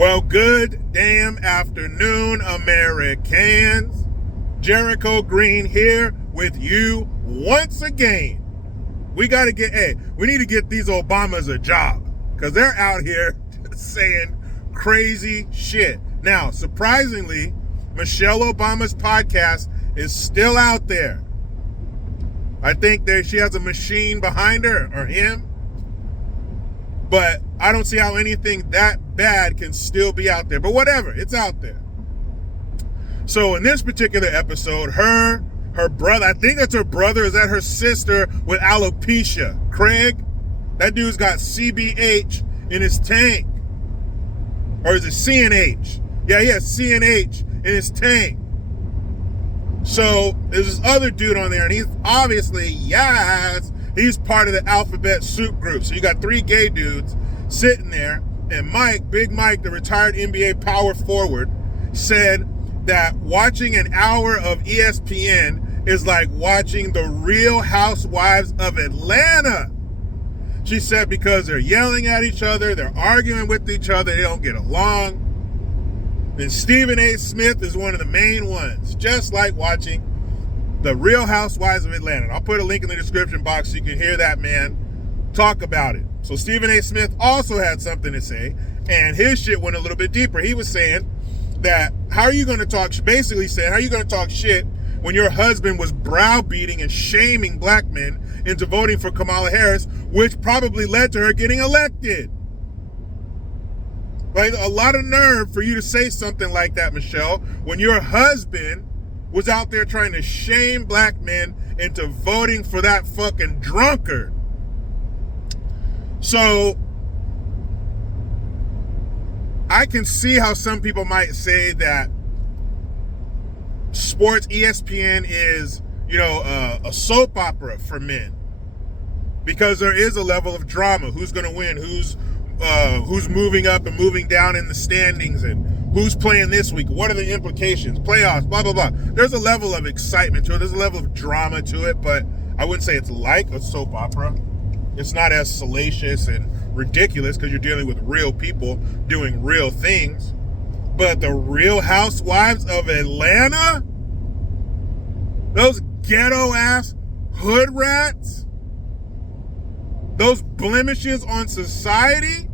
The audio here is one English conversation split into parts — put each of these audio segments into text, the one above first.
Well, good damn afternoon, Americans. Jericho Green here with you once again. We need to get these Obamas a job because they're out here saying crazy shit. Now, surprisingly, Michelle Obama's podcast is still out there. I think she has a machine behind her, or him. But I don't see how anything that bad can still be out there. But whatever, it's out there. So in this particular episode, her brother, I think that's her brother, is that her sister with alopecia? Craig, that dude's got CBH in his tank. Or is it CNH? Yeah, he has CNH in his tank. So there's this other dude on there, and he's obviously, he's part of the alphabet soup group. So you got three gay dudes sitting there, and Big Mike, the retired NBA power forward, said that watching an hour of ESPN is like watching the Real Housewives of Atlanta. She said because they're yelling at each other, they're arguing with each other, they don't get along. And Stephen A. Smith is one of the main ones, just like watching the Real Housewives of Atlanta. And I'll put a link in the description box so you can hear that man talk about it. So Stephen A. Smith also had something to say, and his shit went a little bit deeper. He was saying that how are you going to talk shit when your husband was browbeating and shaming black men into voting for Kamala Harris, which probably led to her getting elected? Like, a lot of nerve for you to say something like that, Michelle, when your husband was out there trying to shame black men into voting for that fucking drunkard. So I can see how some people might say that sports ESPN is, a soap opera for men, because there is a level of drama. Who's going to win? Who's moving up and moving down in the standings, and who's playing this week? What are the implications? Playoffs, blah, blah, blah. There's a level of excitement to it. There's a level of drama to it, but I wouldn't say it's like a soap opera. It's not as salacious and ridiculous because you're dealing with real people doing real things. But the Real Housewives of Atlanta? Those ghetto-ass hood rats? Those blemishes on society?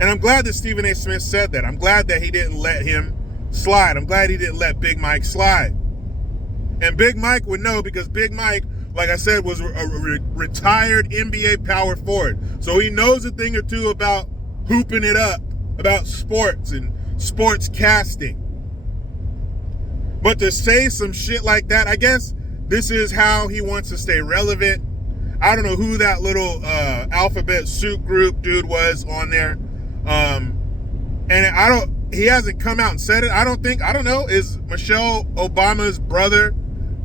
And I'm glad that Stephen A. Smith said that. I'm glad that he didn't let him slide. I'm glad he didn't let Big Mike slide. And Big Mike would know, because Big Mike, like I said, was a retired NBA power forward. So he knows a thing or two about hooping it up, about sports and sports casting. But to say some shit like that, I guess this is how he wants to stay relevant. I don't know who that little alphabet soup group dude was on there. And he hasn't come out and said it. I don't know, is Michelle Obama's brother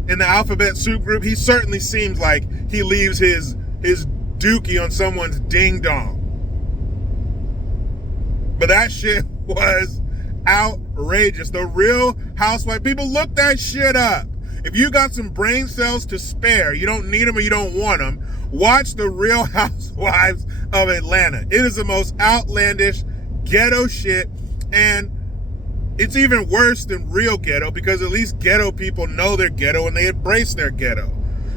in the alphabet soup group? He certainly seems like he leaves his dookie on someone's ding dong. But that shit was outrageous. The Real Housewife, people, look that shit up. If you got some brain cells to spare, you don't need them or you don't want them, watch the Real Housewives of Atlanta. It is the most outlandish ghetto shit, and it's even worse than real ghetto, because at least ghetto people know they're ghetto and they embrace their ghetto.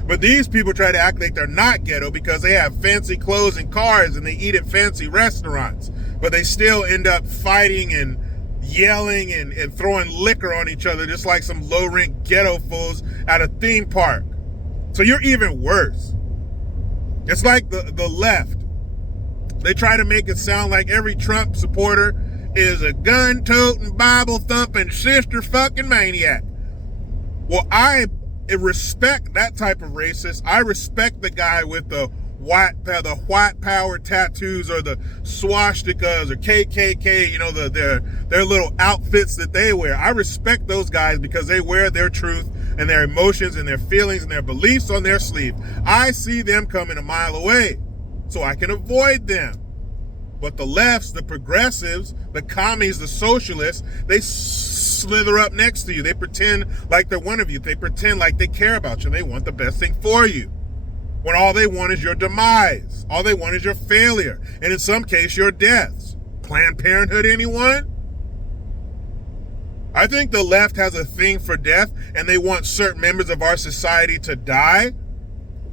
But these people try to act like they're not ghetto because they have fancy clothes and cars and they eat at fancy restaurants, but they still end up fighting and yelling and throwing liquor on each other just like some low-rent ghetto fools at a theme park. So you're even worse. It's like the left. They try to make it sound like every Trump supporter is a gun-toting, Bible-thumping, sister-fucking maniac. Well, I respect that type of racist. I respect the guy with the white power tattoos or the swastikas or KKK, their little outfits that they wear. I respect those guys because they wear their truth and their emotions and their feelings and their beliefs on their sleeve. I see them coming a mile away, so I can avoid them. But the lefts, the progressives, the commies, the socialists, they slither up next to you. They pretend like they're one of you. They pretend like they care about you. They want the best thing for you, when all they want is your demise. All they want is your failure, and in some case, your deaths. Planned Parenthood, anyone? I think the left has a thing for death and they want certain members of our society to die.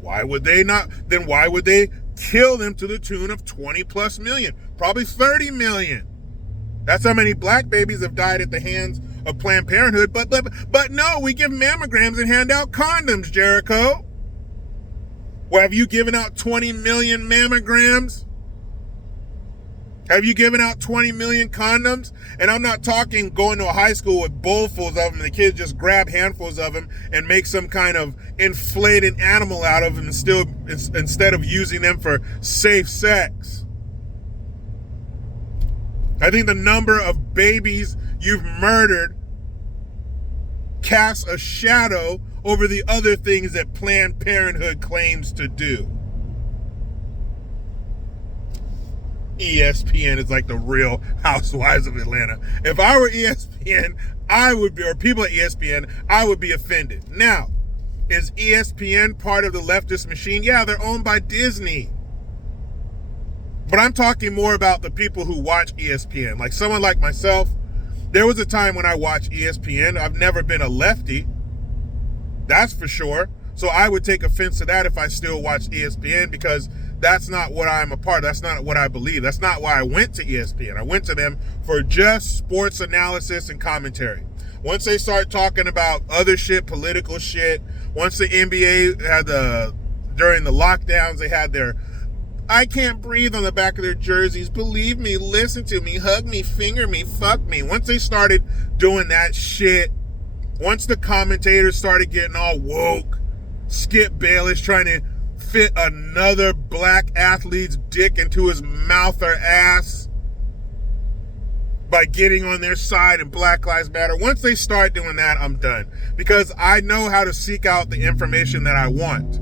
Why would they not? Then why would they kill them to the tune of 20 plus million? Probably 30 million. That's how many black babies have died at the hands of Planned Parenthood. But no, we give mammograms and hand out condoms, Jericho. Well, have you given out 20 million mammograms? Have you given out 20 million condoms? And I'm not talking going to a high school with bowlfuls of them and the kids just grab handfuls of them and make some kind of inflated animal out of them instead of using them for safe sex. I think the number of babies you've murdered casts a shadow over the other things that Planned Parenthood claims to do. ESPN is like the Real Housewives of Atlanta. If I were ESPN, I would be, or people at ESPN, I would be offended. Now, is ESPN part of the leftist machine? Yeah, they're owned by Disney. But I'm talking more about the people who watch ESPN. Like someone like myself, there was a time when I watched ESPN. I've never been a lefty. That's for sure. So I would take offense to that if I still watch ESPN because that's not what I'm a part of. That's not what I believe. That's not why I went to ESPN. I went to them for just sports analysis and commentary. Once they start talking about other shit, political shit, once the NBA had during the lockdowns, they had their I can't breathe on the back of their jerseys. Believe me, listen to me, hug me, finger me, fuck me. Once they started doing that shit, once the commentators started getting all woke, Skip Bayless trying to fit another black athlete's dick into his mouth or ass by getting on their side in Black Lives Matter. Once they start doing that, I'm done. Because I know how to seek out the information that I want.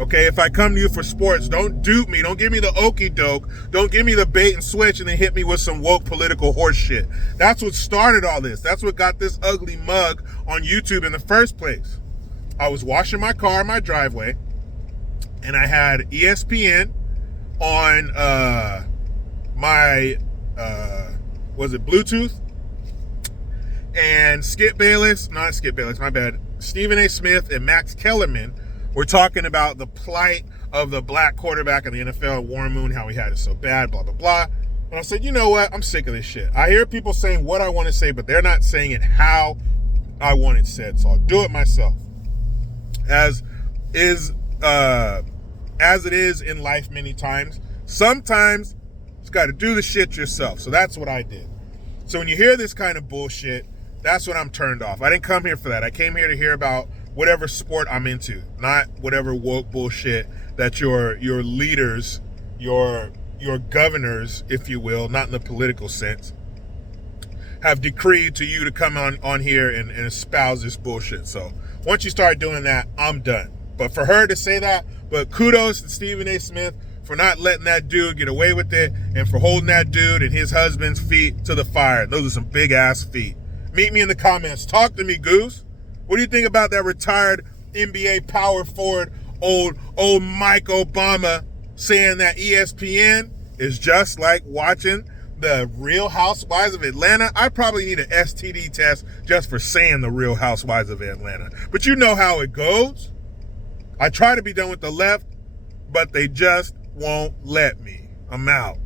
Okay, if I come to you for sports, don't dupe me. Don't give me the okie doke. Don't give me the bait and switch and then hit me with some woke political horse shit. That's what started all this. That's what got this ugly mug on YouTube in the first place. I was washing my car in my driveway and I had ESPN on my was it Bluetooth? And Stephen A. Smith and Max Kellerman were talking about the plight of the black quarterback in the NFL, Warren Moon, how he had it so bad, blah, blah, blah. And I said, you know what? I'm sick of this shit. I hear people saying what I want to say, but they're not saying it how I want it said. So I'll do it myself. As it is in life many times, sometimes you just got to do the shit yourself. So that's what I did. So when you hear this kind of bullshit, that's when I'm turned off. I didn't come here for that. I came here to hear about whatever sport I'm into, not whatever woke bullshit that your leaders, your governors, if you will, not in the political sense, have decreed to you to come on here and espouse this bullshit. So once you start doing that, I'm done. But for her to say that, but kudos to Stephen A. Smith for not letting that dude get away with it and for holding that dude and his husband's feet to the fire. Those are some big ass feet. Meet me in the comments. Talk to me, Goose. What do you think about that retired NBA power forward, old Mike Obama, saying that ESPN is just like watching the Real Housewives of Atlanta? I probably need an STD test just for saying the Real Housewives of Atlanta. But you know how it goes. I try to be done with the left, but they just won't let me. I'm out.